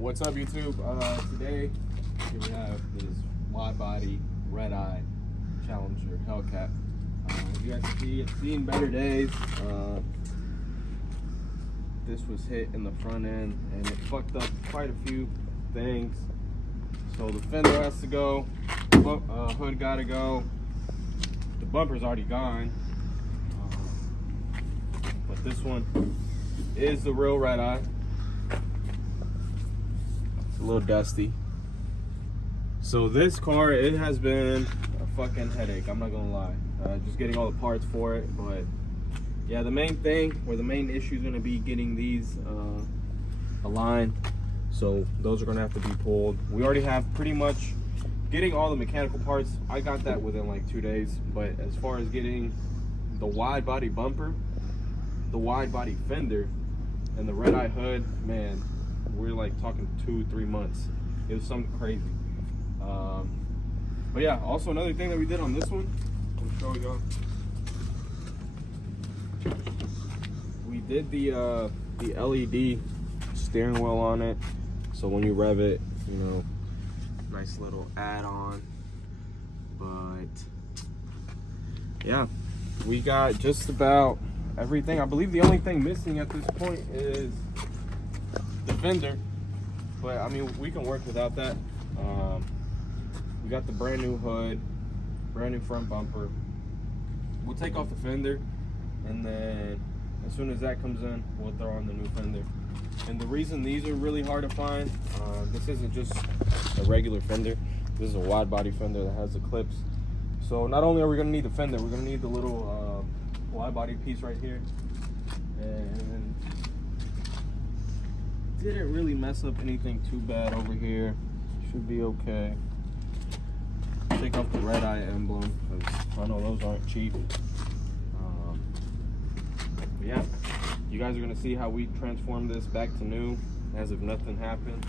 What's up, YouTube? Today here we have this Widebody Redeye Challenger Hellcat. As you guys can see, it's seen better days. This was hit in the front end and it fucked up quite a few things. So the fender has to go, hood gotta go, the bumper's already gone. But this one is the real Redeye. A little dusty. So this car, it has been a fucking headache, I'm not gonna lie. Just getting all the parts for it. But yeah, the main thing, or the main issue is gonna be getting these aligned. So those are gonna have to be pulled. We already have pretty much getting all the mechanical parts. I got that within like 2 days. But as far as getting the wide body bumper, the wide body fender, and the Redeye hood, man, we're like talking 2-3 months. It was something crazy. But yeah, also another thing that we did on this one, I'm show y'all. We did the LED steering wheel on it, so when you rev it, you know, nice little add-on. But yeah, we got just about everything. I believe the only thing missing at this point is the fender, but I mean, we can work without that. We got the brand new hood, brand new front bumper. We'll take off the fender, and then as soon as that comes in, we'll throw on the new fender. And the reason these are really hard to find, this isn't just a regular fender. This is a wide body fender that has the clips. So not only are we gonna need the fender, we're gonna need the little wide body piece right here. And didn't really mess up anything too bad over here. Should be okay. Take off the Redeye emblem, because I know those aren't cheap. But yeah, you guys are gonna see how we transform this back to new as if nothing happened.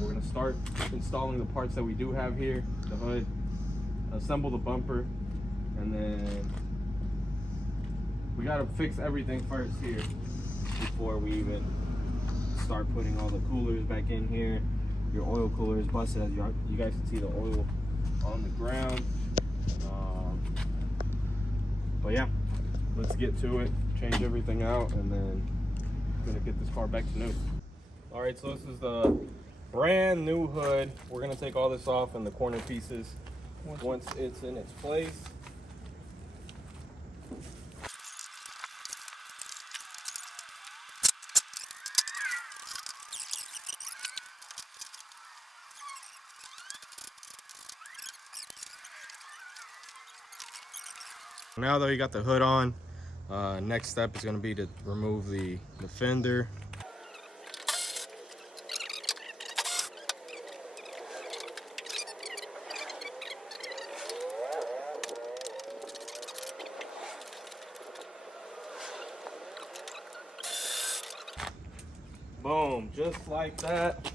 We're gonna start installing the parts that we do have here, the hood, assemble the bumper, and then we gotta fix everything first here before we even start putting all the coolers back in here. Your oil cooler is busted, as you guys can see the oil on the ground. But yeah, let's get to it, change everything out, and then we're gonna get this car back to new. All right, so this is the brand new hood. We're gonna take all this off and the corner pieces once it's in its place. Now that we got the hood on, next step is going to be to remove the fender. Boom, just like that,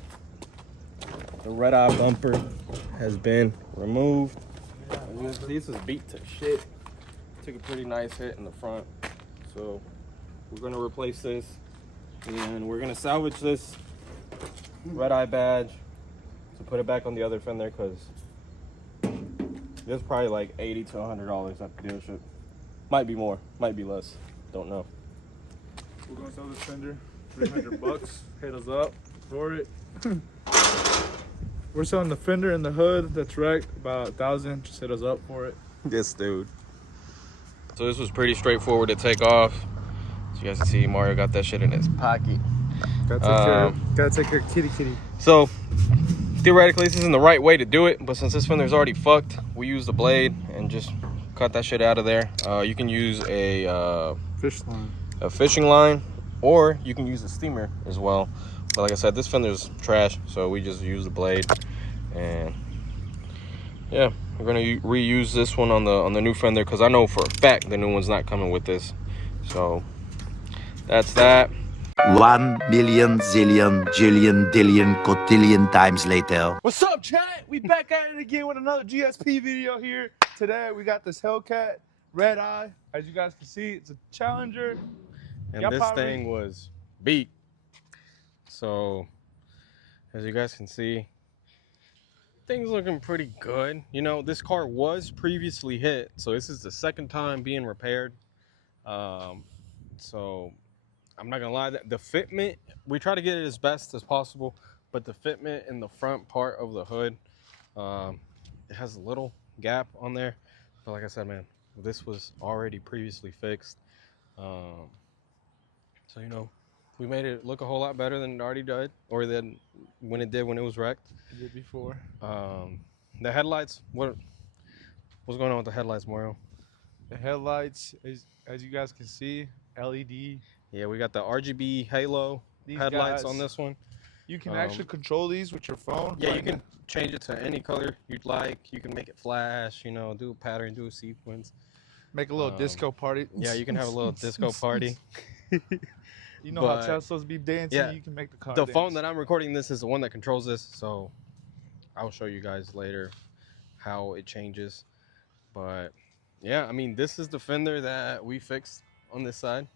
the Redeye bumper has been removed. This is beat to shit. Took a pretty nice hit in the front, so we're going to replace this, and we're going to salvage this Redeye badge to put it back on the other fender, because there's probably like $80 to $100 at the dealership. Might be more, might be less, don't know. We're going to sell this fender $300. Hit us up for it. We're selling the fender and the hood that's wrecked, about $1,000. Just hit us up for it. Yes, dude. So this was pretty straightforward to take off. So you guys can see Mario got that shit in his pocket. Gotta take care of kitty. So theoretically this isn't the right way to do it, but since this fender's already fucked, we use the blade and just cut that shit out of there. You can use a fishing line, or you can use a steamer as well. But like I said, this fender's trash, so we just use the blade. And yeah, we're gonna reuse this one on the new fender, because I know for a fact the new one's not coming with this. So that's that. 1 million zillion jillion dillion cotillion times later. What's up, chat? We back at it again with another GSP video here. Today we got this Hellcat Redeye. As you guys can see, it's a Challenger. And this thing was beat. So As you guys can see, things looking pretty good. You know, this car was previously hit, so this is the second time being repaired. So I'm not gonna lie, that the fitment, we try to get it as best as possible, but the fitment in the front part of the hood, it has a little gap on there. But like I said, man, this was already previously fixed. So, you know, we made it look a whole lot better than it already did, or than when it did when it was wrecked. It did before. The headlights, what's going on with the headlights, Mario? The headlights, as you guys can see, LED. Yeah, we got the RGB halo headlights on this one. You can actually control these with your phone. Yeah, you can change it to any color you'd like. You can make it flash, you know, do a pattern, do a sequence. Make a little disco party. Yeah, you can have a little disco party. You know how Teslas be dancing, yeah, you can make the car The dance. phone that I'm recording this is the one that controls this, so I'll show you guys later how it changes. But yeah, I mean, this is the fender that we fixed on this side.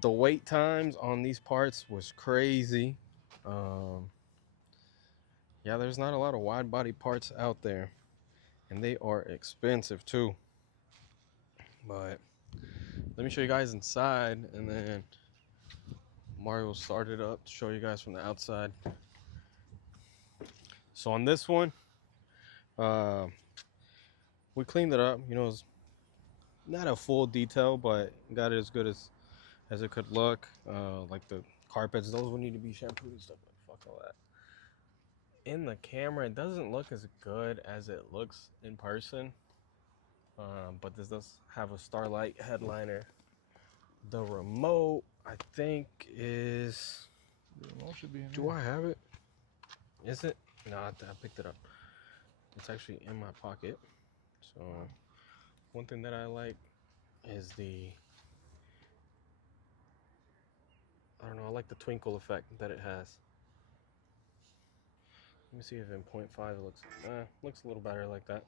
The wait times on these parts was crazy. Yeah, there's not a lot of wide body parts out there, and they are expensive too. But let me show you guys inside, and then Mario will start it up to show you guys from the outside. So on this one, we cleaned it up. You know, it's not a full detail, but got it as good as it could look. Like the carpets, those will need to be shampooed and stuff. But fuck all that. In the camera, it doesn't look as good as it looks in person. But this does have a Starlight headliner. The remote, I think, is... The remote should be in Do I have it? Is it? No, I picked it up. It's actually in my pocket. So, one thing that I like is I don't know, I like the twinkle effect that it has. Let me see if in 0.5 it looks a little better like that.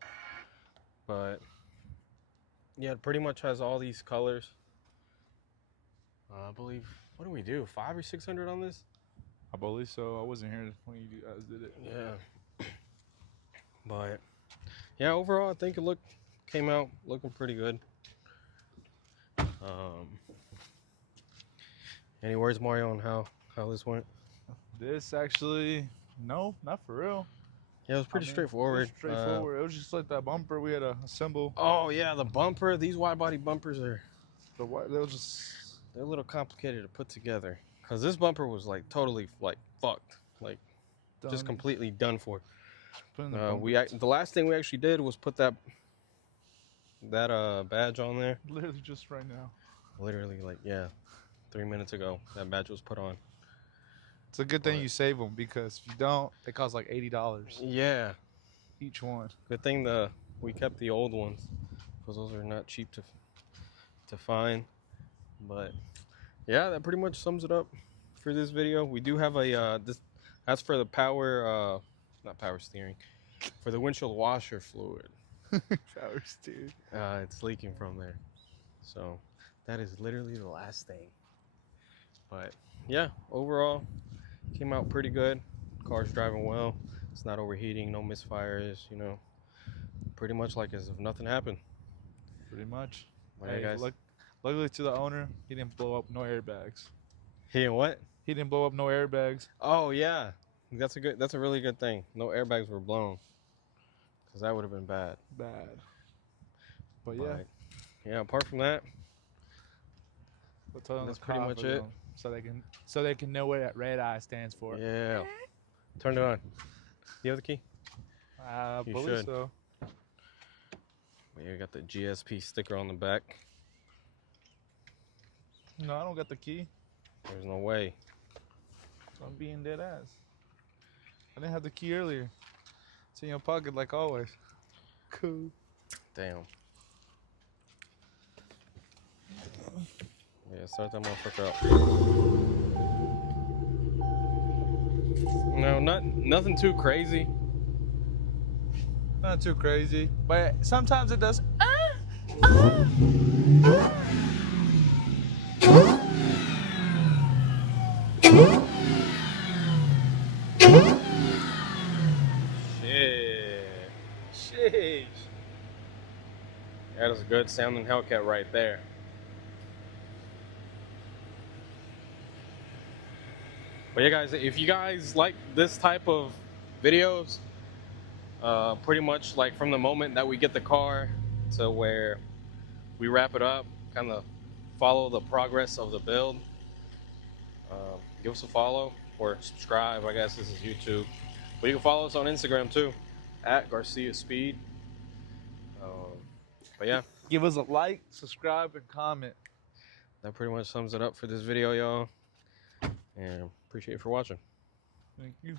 But yeah, it pretty much has all these colors. I believe, what do we do? 500 or 600 on this? I believe so. I wasn't here when you guys did it. Yeah. But yeah, overall I think it came out looking pretty good. Any words, Mario, on how this went? This actually, no, not for real. Yeah, it was pretty straightforward. It was just like that bumper we had to assemble. Oh yeah, the bumper. These wide body bumpers are they're a little complicated to put together. Cause this bumper was like totally like fucked, like just completely done for. The last thing we actually did was put that badge on there. Literally just right now. Literally, like, yeah, 3 minutes ago that badge was put on. It's a good thing you save them, because if you don't, they cost like $80. Yeah, each one. good thing we kept the old ones, because those are not cheap to find. But yeah, that pretty much sums it up for this video. We do have a that's for the power, not power steering, for the windshield washer fluid. Power steering. It's leaking from there, so that is literally the last thing. But yeah, overall came out pretty good. Car's driving well. It's not overheating, no misfires, you know, pretty much like as if nothing happened. Pretty much. Hey, guys. Luckily to the owner, he didn't blow up no airbags. He didn't what? He didn't blow up no airbags. Oh yeah, that's a really good thing. No airbags were blown, because that would have been bad. But yeah. Yeah, apart from that, that's pretty much it. So they can know what Redeye stands for. Yeah. Turn it on. You have the key? I You believe should. so. Yeah, you got the GSP sticker on the back. No, I don't got the key. There's no way. I'm being dead ass. I didn't have the key earlier. It's in your pocket like always. Cool. Damn. Yeah, start that motherfucker up. No, nothing too crazy. Not too crazy, but sometimes it does. That is a good sounding Hellcat right there. But yeah, guys, if you guys like this type of videos, pretty much like from the moment that we get the car to where we wrap it up, kind of follow the progress of the build, give us a follow or subscribe. I guess this is YouTube, but you can follow us on Instagram too, at Garcia Speed. But yeah, Give us a like, subscribe, and comment. that pretty much sums it up for this video, y'all, and appreciate you for watching. Thank you.